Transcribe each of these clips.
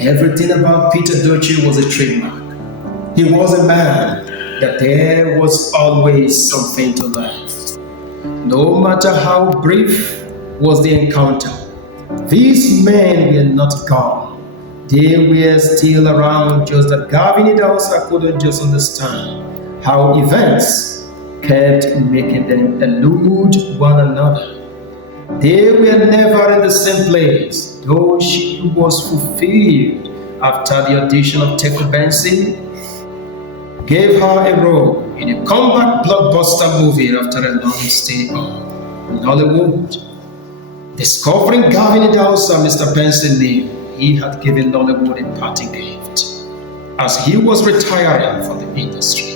Everything about Peter Doce was a trademark. He was a man that there was always something to learn. No matter how brief was the encounter, these men were not gone. They were still around, just that Gavin Idahosa couldn't just understand how events kept making them elude one another. They were never in the same place, though she was fulfilled after the audition of Teku Benson gave her a role in a comeback blockbuster movie after a long stay in Hollywood. Discovering Gavin Idahosa, Mr. Benson knew he had given Nollywood a parting gift as he was retiring from the industry.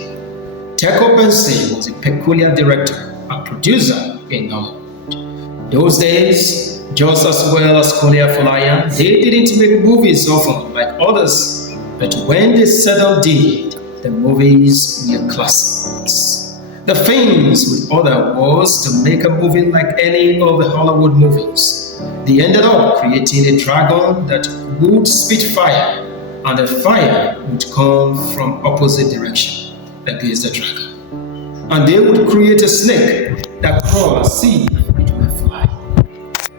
Teku Benson was a peculiar director and producer in Nollywood. Those days, just as well as Kolia Folayan, they didn't make movies often like others, but when they seldom did, the movies were classics. The things with other was to make a movie like any of the Hollywood movies. They ended up creating a dragon that would spit fire, and the fire would come from opposite direction against the dragon. And they would create a snake that crawled as if it were fly.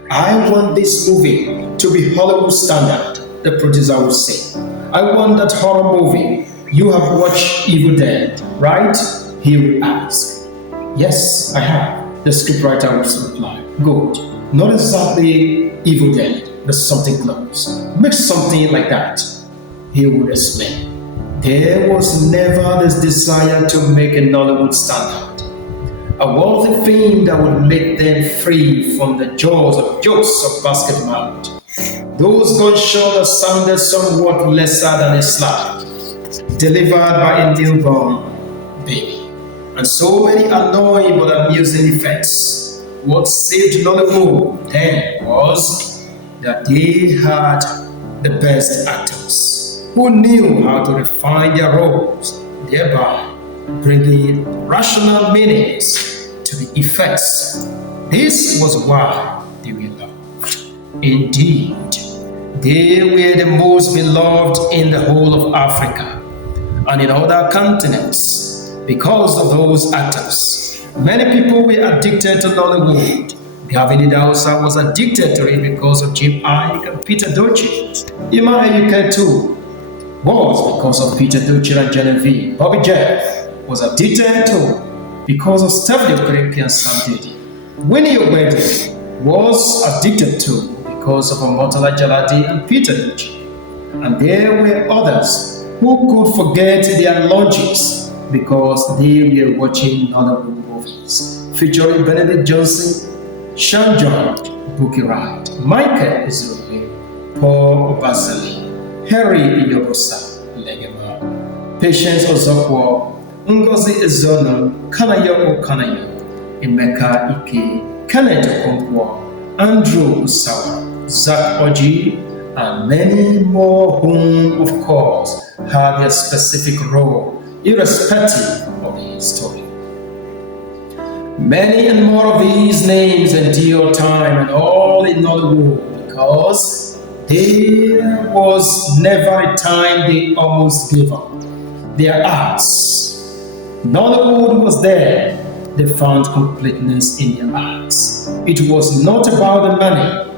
I want this movie to be Hollywood standard, the producer would say. I want that horror movie. You have watched Evil Dead, right? He would ask. Yes, I have, the scriptwriter would reply. Good. Not exactly Evil Dead, but something close. Make something like that, he would explain. There was never this desire to make a Nollywood standard, a worthy thing that would make them free from the jaws of jokes of basket mouth. Those gunshots that sounded somewhat lesser than a slap, delivered by a newborn baby. And so many annoying but amusing effects. What saved Nollywood then was that they had the best actors who knew how to refine their roles, thereby bringing rational meanings to the effects. This was why they were loved. Indeed, they were the most beloved in the whole of Africa and in other continents because of those actors. Many people were addicted to Nollywood. Gavin Idahosa was addicted to it because of Jim Iyke and Peter Doce. Ima Ayuke too was because of Peter Doce and Genevieve. Bobby Jeff was addicted to because of Stephanie Okereke and Sam Diddy. Winnie Ogbedu was addicted to because of Omotola Jaladi and Peter Doce. And there were others who could forget their lunches because they were watching Nollywood movies featuring Benedict Johnson, Sean George, Bukky Wright, Michael Ezeudu, Paul Obazeli, Harry Iyobosa, Legema, Patience Ozokwo, Ngozi Ezono, Kanayo Okanayo, Emeka Ike, Kenneth Okonkwo, Andrew Usawa, Zach Oji, and many more whom, of course, had their specific role, irrespective of the story. Many and more of these names endure time and all in Nollywood because there was never a time they almost gave up their arts. Nollywood was there. They found completeness in their arts. It was not about the money.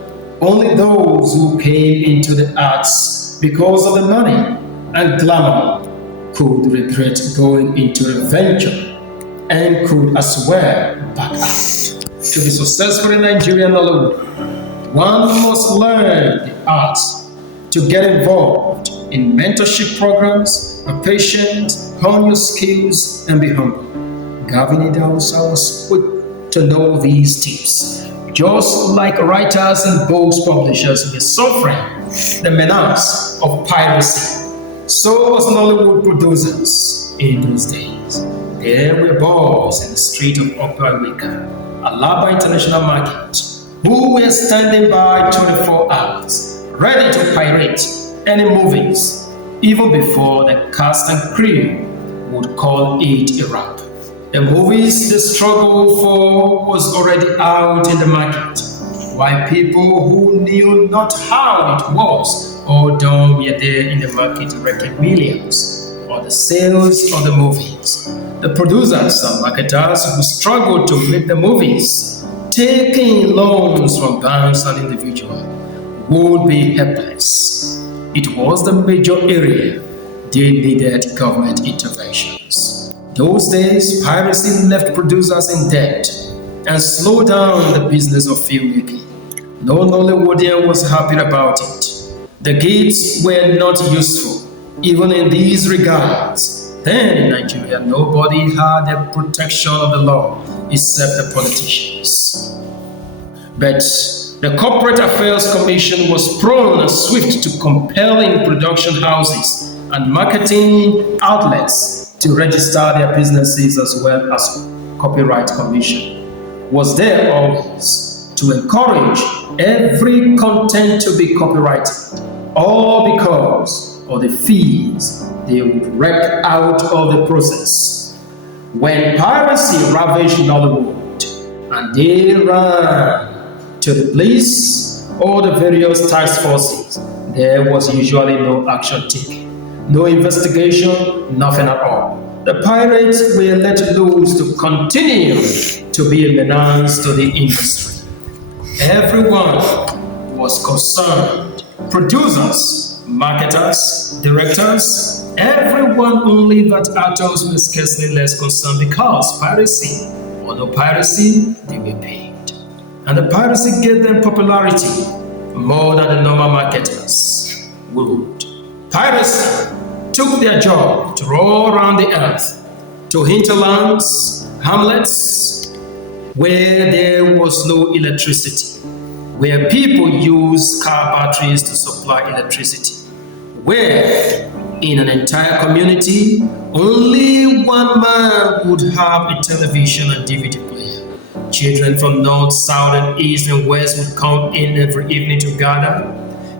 Only those who came into the arts because of the money and glamour could regret going into a venture and could as well back out. To be successful in Nigerian Nollywood, one must learn the arts, to get involved in mentorship programs, be patient, hone your skills, and be humble. Gavin Idahosa was quick to know these tips. Just like writers and books publishers were suffering the menace of piracy, so was Nollywood producers in those days. There were boys in the street of Upper Wicca, Alaba International Market, who were standing by 24 hours, ready to pirate any movies, even before the cast and crew would call it a wrap. The movies they struggled for was already out in the market, while people who knew not how it was all done were there in the market wrecking millions on the sales of the movies. The producers and marketers who struggled to make the movies, taking loans from banks and individuals, would be helpless. It was the major area they needed government interventions. Those days, piracy left producers in debt and slowed down the business of filmmaking. No Nollywoodian was happy about it. The gates were not useful, even in these regards. Then in Nigeria, nobody had the protection of the law except the politicians. But the Corporate Affairs Commission was prone and swift to compelling production houses and marketing outlets to register their businesses, as well as Copyright Commission was there always to encourage every content to be copyrighted, all because of the fees they would rake out of the process. When piracy ravaged Nollywood and they ran to the police or the various task forces, there was usually no action taken, no investigation, nothing at all. The pirates were let loose to continue to be a menace to the industry. Everyone was concerned: producers, marketers, directors, everyone, only that actors were scarcely less concerned because piracy or no piracy, they were paid. And the piracy gave them popularity more than the normal marketers would. Piracy took their job to roll around the earth, to hinterlands, hamlets, where there was no electricity, where people used car batteries to supply electricity, where in an entire community, only one man would have a television and DVD player. Children from north, south, and east and west would come in every evening to gather,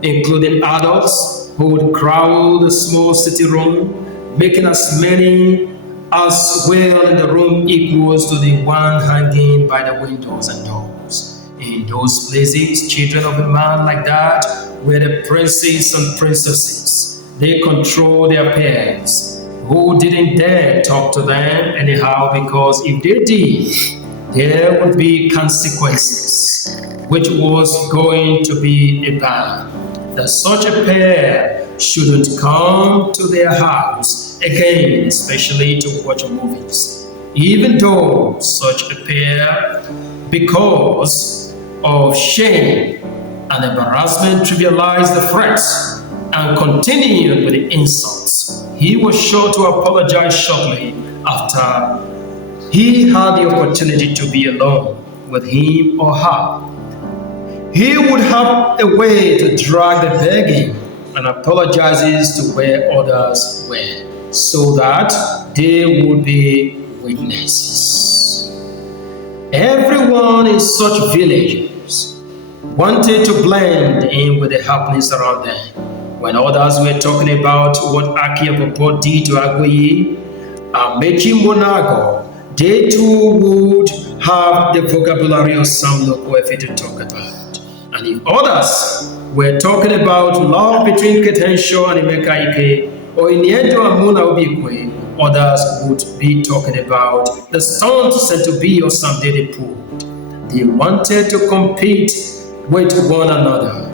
including adults who would crowd the small city room, making as many as well in the room equals to the one hanging by the windows and doors. In those places, children of a man like that were the princes and princesses. They controlled their peers, who didn't dare talk to them anyhow, because if they did, there would be consequences, which was going to be a ban. That such a pair shouldn't come to their house again, especially to watch movies. Even though such a pair, because of shame and embarrassment, trivialized the threats and continued with the insults, he was sure to apologize shortly after he had the opportunity to be alone with him or her. He would have a way to drag the begging and apologizes to where others were, so that they would be witnesses. Everyone in such villages wanted to blend in with the happenings around them. When others were talking about what Aki Apopo did to Agoye and Mechi Monago, they too would have the vocabulary of some local effort to talk about. And if others were talking about love between Ketenshaw and Emeka Ike, or Iniedo and Muna Obikwe, others would be talking about the stunt said to be or someday they pulled. They wanted to compete with one another.